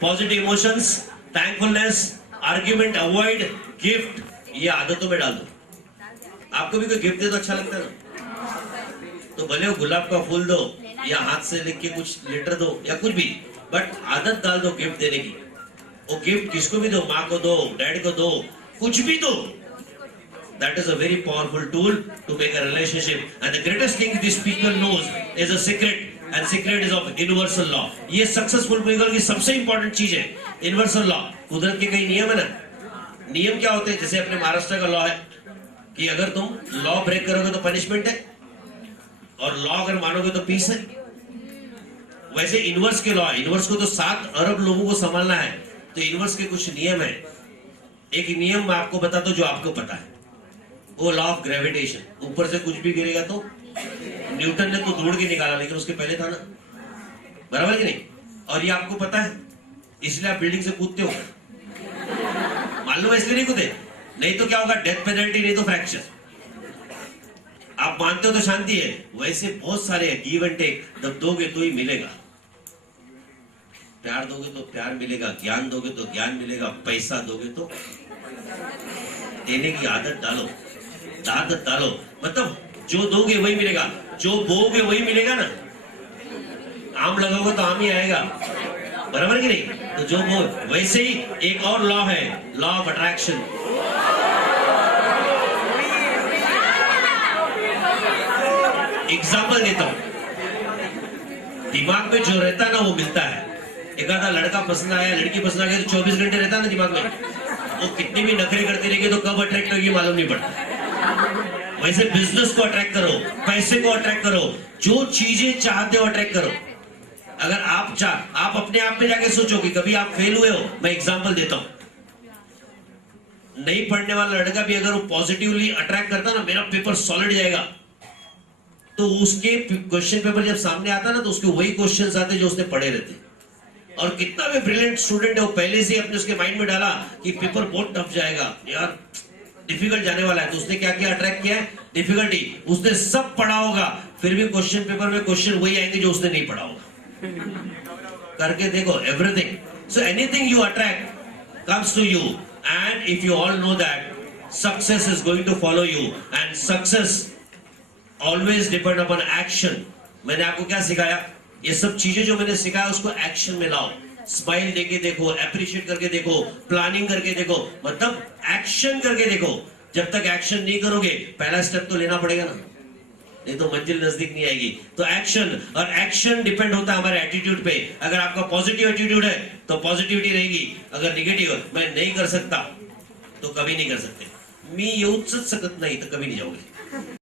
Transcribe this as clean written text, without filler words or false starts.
Positive emotions, thankfulness, argument avoid, gift, ये आदतों में डाल दो। आपको भी कोई गिफ्ट दे तो अच्छा लगता है ना, तो भले वो गुलाब का फूल दो या हाथ से लिख के कुछ लेटर दो या कुछ भी, बट आदत डाल दो गिफ्ट देने की। वो गिफ्ट किसको भी दो, माँ को दो, डैड को दो, कुछ भी दो। That is a very powerful tool to make a relationship. And the greatest thing this people knows is a secret, and secret is of universal law. ये successful people की सबसे important चीज है, universal law. कुदरत के कई नियम है ना। नियम क्या होते हैं? जैसे अपने महाराष्ट्र का लॉ है कि अगर तुम लॉ ब्रेक करोगे तो पनिशमेंट है, और लॉ अगर मानोगे तो पीस है। वैसे इनवर्स के लॉ है। इनवर्स को तो 7 अरब लोगों को संभालना है, तो इनवर्स के कुछ नियम है। एक नियम मैं आपको बताता हूं जो आपको पता है, वो लॉ ऑफ ग्रेविटेशन। ऊपर से कुछ भी गिरेगा तो, न्यूटन ने तो ढूंढ के निकाला, लेकिन उसके पहले था ना, बराबर कि नहीं? और ये आपको पता है, इसलिए आप बिल्डिंग से कूदते हो। मालूम है इसलिए नहीं कूदे? नहीं तो क्या होगा? डेथ पेनल्टी, नहीं तो फ्रैक्चर। आप मानते हो तो शांति है। वैसे बहुत सारे गिव एंड टेक, जब दोगे तो ही मिलेगा। प्यार दोगे तो प्यार मिलेगा, ज्ञान दोगे तो ज्ञान मिलेगा, पैसा दोगे तो देने की आदत डालो, आदत डालो। मतलब जो दोगे वही मिलेगा, जो बोओगे वही मिलेगा ना। आम लगाओगे तो आम ही आएगा, बराबर कि नहीं? तो जो बो, वैसे ही एक और लॉ है, लॉ ऑफ अट्रैक्शन। एग्जाम्पल देता हूं, दिमाग में जो रहता है ना वो मिलता है। एक आधा लड़का पसंद आया, लड़की पसंद आ गई तो 24 घंटे रहता है ना दिमाग में। वो कितनी भी नखरे करती रहेगी तो कब अट्रैक्ट होगी मालूम नहीं पड़ता। वैसे बिजनेस को अट्रैक्ट करो, पैसे को अट्रैक्ट करो, जो चीजें चाहते हो अट्रैक्ट करो। अगर आप अपने आप में जाके सोचो कि कभी आप फेल हुए हो। मैं एग्जांपल देता हूं, नहीं पढ़ने वाला लड़का भी अगर वो पॉजिटिवली अट्रैक्ट करता ना, मेरा पेपर सॉलिड जाएगा, तो उसके क्वेश्चन पेपर जब सामने आता ना, तो उसके वही क्वेश्चंस आते जो उसने पढ़े रहते। और कितना भी ब्रिलियंट स्टूडेंट है, वो पहले से अपने उसके माइंड में डाला कि पेपर बहुत टफ जाएगा यार, डिफिकल्ट जाने वाला है, तो उसने क्या किया? अट्रैक्ट किया है डिफिकल्टी। उसने सब पढ़ा होगा, फिर भी क्वेश्चन पेपर में क्वेश्चन वही आएंगे जो उसने नहीं पढ़ा होगा। करके देखो, everything, so anything you attract comes to you. And if you all know that success is going to follow you, and success always depend upon action. मैंने आपको क्या सिखाया? ये सब चीजें जो मैंने सिखाया उसको एक्शन में लाओ। स्माइल देके देखो, अप्रिशिएट करके देखो, प्लानिंग करके देखो, मतलब एक्शन करके देखो। जब तक एक्शन नहीं करोगे, पहला स्टेप तो लेना पड़ेगा ना, नहीं तो मंजिल नजदीक नहीं आएगी। तो एक्शन, और एक्शन डिपेंड होता है हमारे एटीट्यूड पे। अगर आपका पॉजिटिव एटीट्यूड है तो पॉजिटिविटी रहेगी, अगर निगेटिव मैं नहीं कर सकता तो कभी नहीं कर सकते। मी येऊच शकत नाही तो कभी नहीं जाओगे।